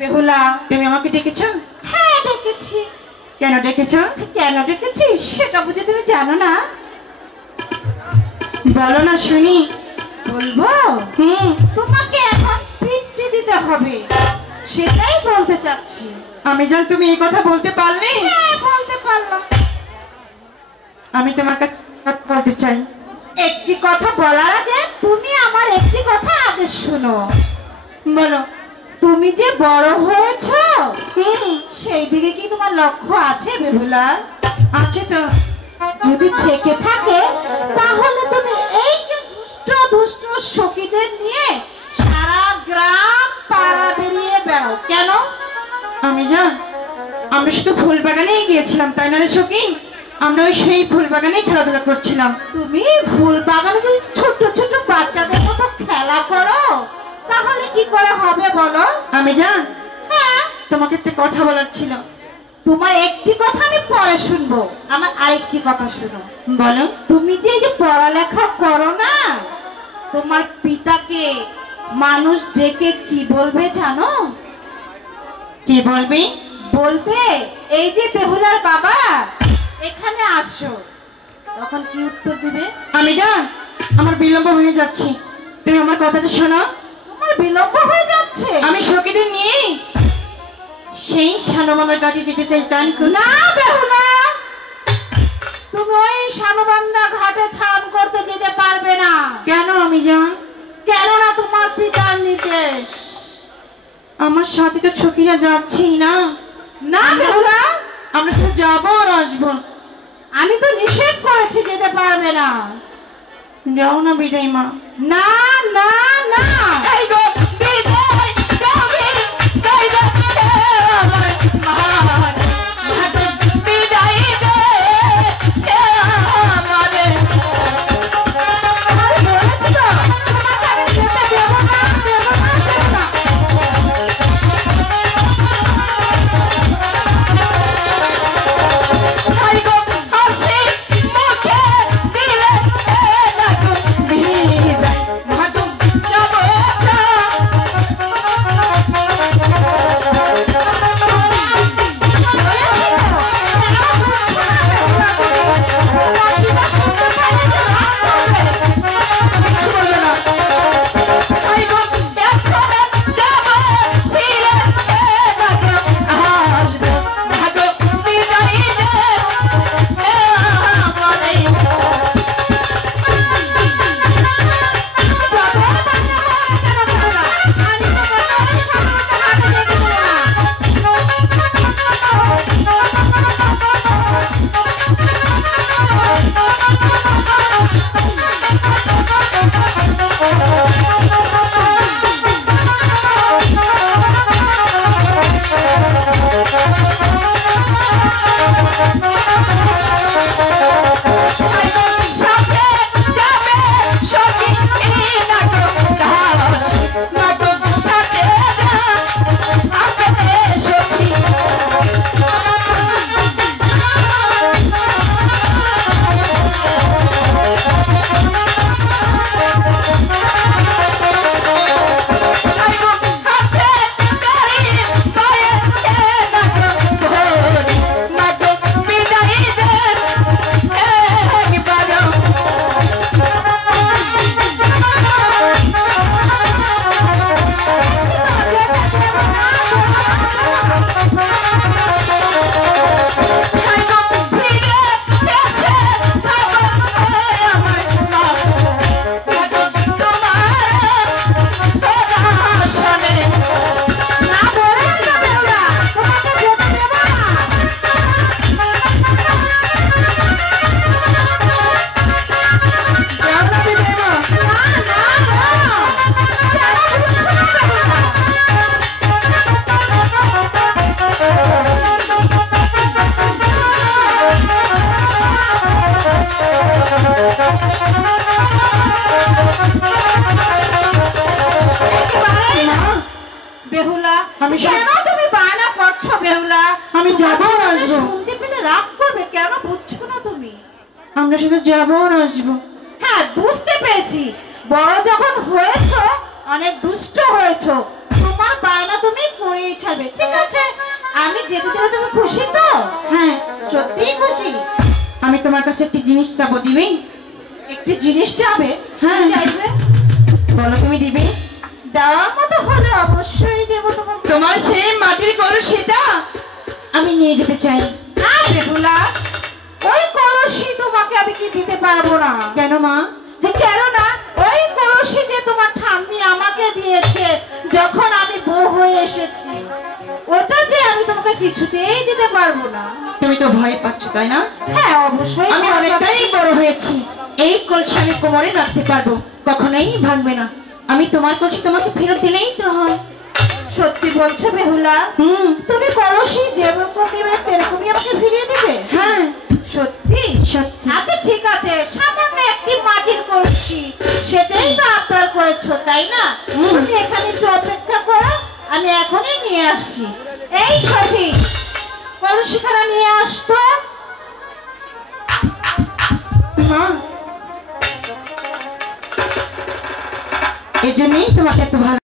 বেহুলা, তুমি আমাকে ডেকেছো? হ্যাঁ ডেকেছি। কেন ডেকেছো? কেন ডেকেছি সেটা বুঝে তুমি জানো না? বলো না শুনি। বলবো? তোমাকে এখন ফিরতে দিতে হবে, সেটাই বলতে চাচ্ছি। আমি জান তুমি এই কথা বলতে পারলে? হ্যাঁ বলতে পারলাম। আমি তোমার কাছে বলতে চাই। একটি কথা বলার আগে তুমি আমার একটি কথা আগে শোনো। বলো। তুমি যে বড় হয়েছো সেই দিকে কি তোমার লক্ষ্য আছে বেহুলা? আছে তো। যদি থেকে থাকে তাহলে তুমি এই যে দুষ্ট দুষ্ট সখীদের নিয়ে সারা গ্রাম পাড়া বেরিয়ে বেড়াও কেন? আমি জান আমরা শুধু ফুল বাগানেই গিয়েছিলাম, তাই না রে সখী? আমরা ওই সেই ফুল বাগানেই খেলাধুলা করছিলাম। তুমি ফুল বাগানে যদি ছোট ছোট বাচ্চাদের মতো খেলা করো তাহলে কি করে হবে বলো? আমি জান হ্যাঁ তোমাকে একটা কথা বলার ছিল। তোমার একটি কথা আমি পরে শুনবো, আমার আরেকটি কথা শুনো। বলো। তুমি যে এই যে পড়ালেখা করো না, তোমার পিতাকে মানুষ ডেকে কি বলবে জানো? কি বলবি? বলবে এই যে বেহুলার বাবা এখানে আসো। তখন কি উত্তর দিবে? আমি জান আমার বিলম্ব হয়ে যাচ্ছে, তুমি আমার কথাটা শোনো। তোমার বিলম্ব হয়ে যাচ্ছে? আমি সখীদের নিয়ে সেই শানবান্ধার ঘাটে যেতে চাই। চান না বেহুলা, তুমি ওই শানবান্ধা ঘাটে স্নান করতে যেতে পারবে না। কেন আমি জান? কেননা তোমার পিতার নির্দেশ। আমার সাথে তো সখীরা যাচ্ছেই না। না বেহুলা, আমরা তো যাবো আর আসবো। আমি তো নিষেধ করেছি যেতে পারবে না। যাও না বিদায় মা। না না না এই গো বিদায় যাবে তাই যাচ্ছে আমার মা। বিদায় দে আমারে। আমি বলেছি তো তোমাকে আমি যেতে দেব না, দেব না, দেব না। তাই গো আসি মুখে দিলে লাগু বিদায়। ভাগু যাবো যাচ্ছ বেহুলা? আমি যাবো আর তোমার আসবো। শুনতে পেলে রাগ করবে, কেন বুঝছো না তুমি? আমরা শুধু যাবো আর আসবো। হ্যাঁ, বুঝতে পেরেছি। বড় যখন হয়েছো, অনেক দুষ্ট হয়েছো, তোমার বায়না তুমি করেই ছাড়বে। ঠিক আছে, আমি যেতে দিলে তুমি খুশি তো? হ্যাঁ, সত্যিই খুশি? আমি তোমার কাছে একটি জিনিস চাবো, দিবি? একটি জিনিস চাবে? হ্যাঁ। কি চাইবে? বলো, তুমি দিবে? দেওয়ার মতো হলে অবশ্যই দেবো তোমাকে। তোমার সেই মাটির কলসিটা আমি নিয়ে যেতে চাই। না বেহুলা, ওই কলসি তোমাকে আমি কি দিতে পারবো না। কেন মা? কেন না? ওই কলসি যে তোমার ঠাম্মি আমাকে দিয়েছে যখন আমি বউ হয়ে এসেছি, ওটা যে আমি তোমাকে কিছুতেই দিতে পারবো না। তুমি তো ভয় পাচ্ছ, তাই না? হ্যাঁ, অবশ্যই। আমি অনেকটাই বড় হয়েছি, এই কলসি আমি কোমরে রাখতে পারবো, কখনোই ভাঙবে না। আমি তোমার কলসি তোমাকে ফেরত দিলেই তো হয়। সত্যি বলছো বেহুলা? তুমি কলসি যেরকম দিবে তেরকমই আমাকে ফিরিয়ে দিবে? হ্যাঁ, সত্যি? সত্যি। আচ্ছা ঠিক আছে, সামান্য একটি মাটির কলসি, সেটাই তো আবদার করেছো, তাই না? তুমি এখানে একটু অপেক্ষা করো, আমি এখনই নিয়ে আসছি। এই সখী, কলসিখানা নিয়ে আসতো। মা, এজন্যই তোমাকে এত ভালো